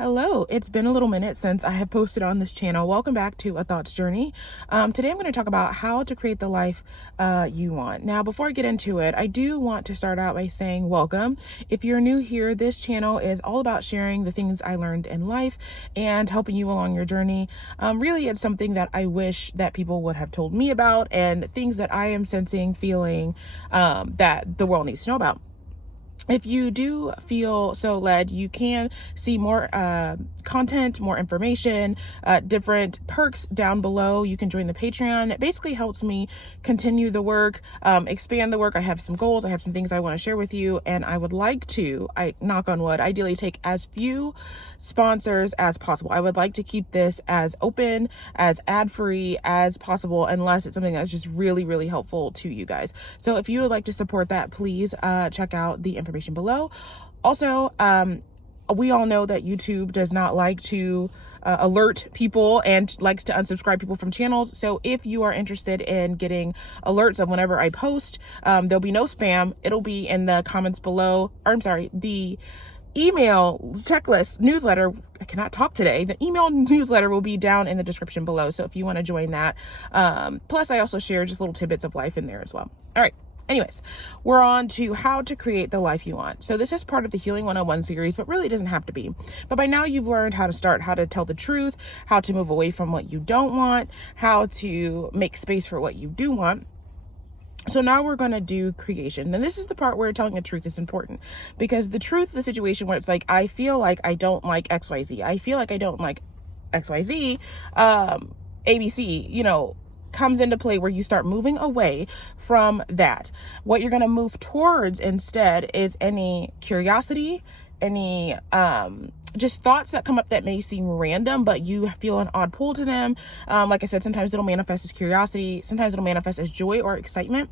Hello, it's been a little minute since I have posted on this channel. Welcome back to A Thoughts Journey. Today I'm going to talk about how to create the life you want. Now, before I get into it, I do want to start out by saying welcome. If you're new here, this channel is all about sharing the things I learned in life and helping you along your journey. Really, it's something that I wish that people would have told me about and things that I am sensing, feeling that the world needs to know about. If you do feel so led, you can see more content, more information, different perks down below. You can join the Patreon. It basically helps me continue the work, expand the work. I have some goals. I have some things I want to share with you. And I would like to, knock on wood, ideally take as few sponsors as possible. I would like to keep this as open, as ad-free as possible, unless it's something that's just really, really helpful to you guys. So if you would like to support that, please check out the information below. Also, we all know that YouTube does not like to alert people and likes to unsubscribe people from channels. So if you are interested in getting alerts of whenever I post, there'll be no spam. It'll be in the comments below, or I'm sorry, the email checklist newsletter. I cannot talk today. The email newsletter will be down in the description below. So if you want to join that, plus I also share just little tidbits of life in there as well. All right. Anyways, we're on to how to create the life you want. So this is part of the Healing 101 series, but really it doesn't have to be. But by now you've learned how to start, how to tell the truth, how to move away from what you don't want, how to make space for what you do want. So now we're going to do creation. And this is the part where telling the truth is important, because the truth of the situation where it's like, I feel like I don't like XYZ. I feel like I don't like XYZ, ABC, comes into play where you start moving away from that. What you're going to move towards instead is any curiosity, any just thoughts that come up that may seem random, but you feel an odd pull to them. Like I said, sometimes it'll manifest as curiosity. Sometimes it'll manifest as joy or excitement.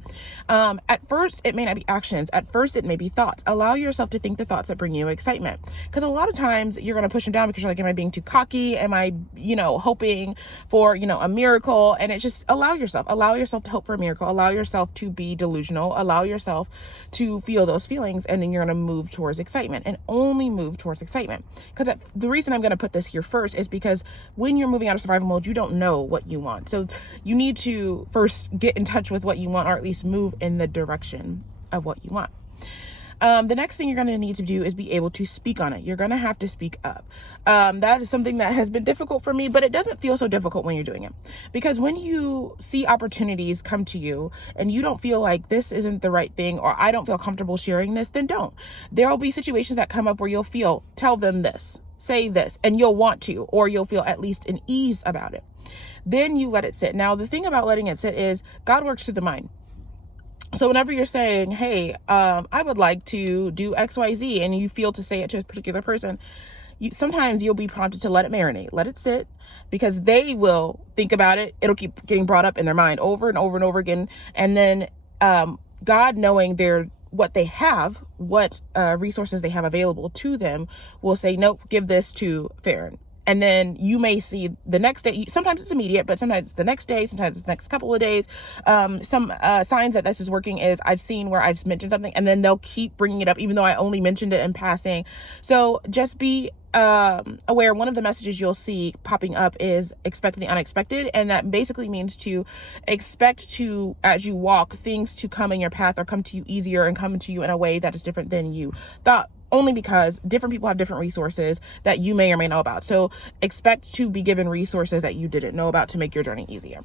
At first, it may not be actions. At first, it may be thoughts. Allow yourself to think the thoughts that bring you excitement. Because a lot of times you're going to push them down because you're like, am I being too cocky? Am I, hoping for, a miracle? And it's just allow yourself to hope for a miracle. Allow yourself to be delusional. Allow yourself to feel those feelings. And then you're going to move towards excitement, and only move towards excitement. Because the reason I'm going to put this here first is because when you're moving out of survival mode, you don't know what you want. So you need to first get in touch with what you want, or at least move in the direction of what you want. The next thing you're going to need to do is be able to speak on it. You're going to have to speak up. That is something that has been difficult for me, but it doesn't feel so difficult when you're doing it. Because when you see opportunities come to you and you don't feel like this isn't the right thing, or I don't feel comfortable sharing this, then don't. There will be situations that come up where you'll feel, tell them this, say this, and you'll want to, or you'll feel at least an ease about it. Then you let it sit. Now, the thing about letting it sit is God works through the mind. So whenever you're saying, hey, I would like to do XYZ, and you feel to say it to a particular person, sometimes you'll be prompted to let it marinate, let it sit, because they will think about it. It'll keep getting brought up in their mind over and over and over again. And then God, knowing what they have, what resources they have available to them, will say, nope, give this to Farron. And then you may see the next day, sometimes it's immediate, but sometimes it's the next day, sometimes it's the next couple of days. Some signs that this is working is I've seen where I've mentioned something and then they'll keep bringing it up, even though I only mentioned it in passing. So just be aware. One of the messages you'll see popping up is expect the unexpected. And that basically means to expect to, as you walk, things to come in your path or come to you easier and come to you in a way that is different than you thought. Only because different people have different resources that you may or may know about. So expect to be given resources that you didn't know about to make your journey easier.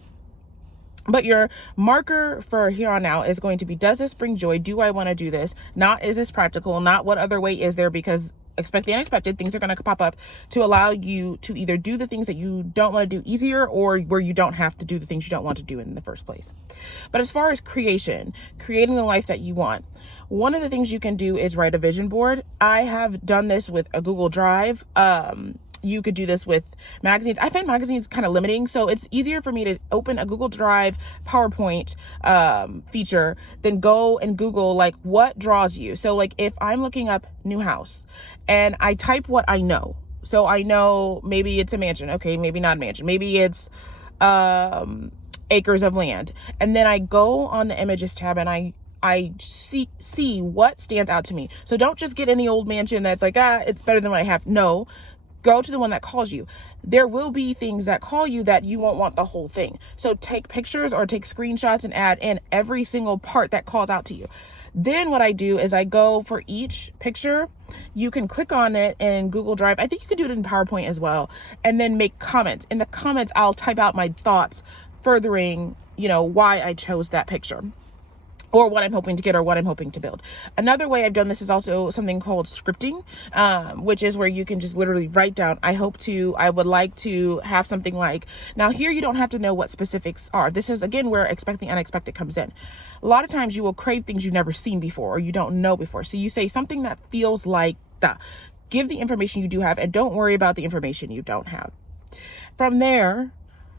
But your marker for here on out is going to be, does this bring joy? Do I want to do this? Not, is this practical? Not, what other way is there? Because expect the unexpected. Things are going to pop up to allow you to either do the things that you don't want to do easier, or where you don't have to do the things you don't want to do in the first place. But as far as creating the life that you want, one of the things you can do is write a vision board. I have done this with a Google Drive. You could do this with magazines. I find magazines kind of limiting, so it's easier for me to open a Google Drive PowerPoint feature than go and Google like what draws you. So like if I'm looking up new house and I type what I know. So I know maybe it's a mansion. Okay, maybe not a mansion. Maybe it's acres of land. And then I go on the images tab and I see what stands out to me. So don't just get any old mansion that's like, it's better than what I have. No, Go to the one that calls you. There will be things that call you that you won't want the whole thing. So take pictures or take screenshots and add in every single part that calls out to you. Then what I do is I go for each picture. You can click on it in Google Drive. I think you can do it in PowerPoint as well, and then make comments. In the comments, I'll type out my thoughts furthering, why I chose that picture, or what I'm hoping to get, or what I'm hoping to build. Another way I've done this is also something called scripting, which is where you can just literally write down, I would like to have something like, now here you don't have to know what specifics are. This is, again, where expecting unexpected comes in. A lot of times you will crave things you've never seen before or you don't know before. So you say something that feels like that. Give the information you do have and don't worry about the information you don't have. From there,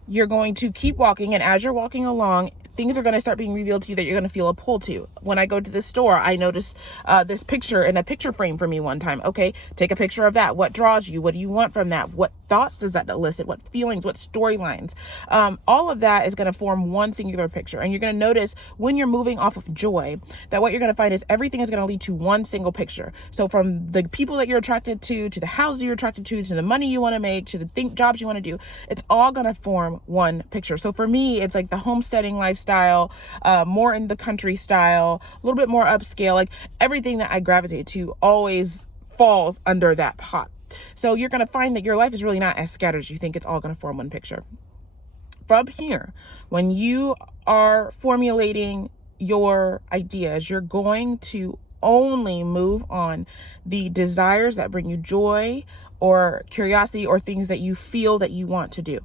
you're going to keep walking, and as you're walking along, things are going to start being revealed to you that you're going to feel a pull to. When I go to the store, I notice this picture in a picture frame for me one time. Okay, take a picture of that. What draws you? What do you want from that? What thoughts does that elicit? What feelings? What storylines? All of that is going to form one singular picture. And you're going to notice when you're moving off of joy, that what you're going to find is everything is going to lead to one single picture. So from the people that you're attracted to the houses you're attracted to the money you want to make, to the jobs you want to do, it's all going to form one picture. So for me, it's like the homesteading lifestyle, more in the country style, a little bit more upscale, like everything that I gravitate to always falls under that pot. So you're going to find that your life is really not as scattered as you think. It's all going to form one picture. From here, when you are formulating your ideas, you're going to only move on the desires that bring you joy or curiosity or things that you feel that you want to do.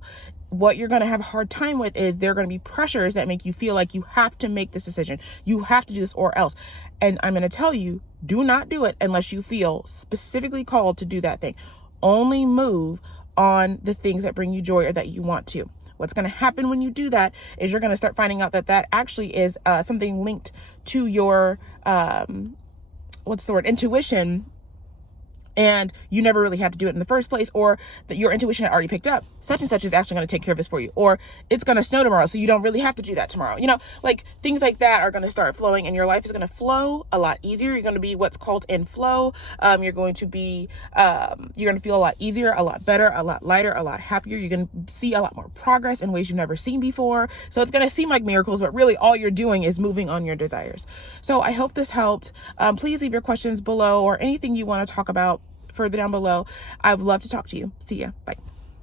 What you're going to have a hard time with is there are going to be pressures that make you feel like you have to make this decision. You have to do this or else. And I'm going to tell you, do not do it unless you feel specifically called to do that thing. Only move on the things that bring you joy or that you want to. What's going to happen when you do that is you're going to start finding out that actually is something linked to your, intuition. And you never really had to do it in the first place, or that your intuition had already picked up such and such is actually going to take care of this for you, or it's going to snow tomorrow, so you don't really have to do that tomorrow. Like things like that are going to start flowing, and your life is going to flow a lot easier. You're going to be what's called in flow. You're going to feel a lot easier, a lot better, a lot lighter, a lot happier. You're going to see a lot more progress in ways you've never seen before. So it's going to seem like miracles, but really all you're doing is moving on your desires. So I hope this helped. Please leave your questions below or anything you want to talk about further down below. I'd love to talk to you. See ya. Bye.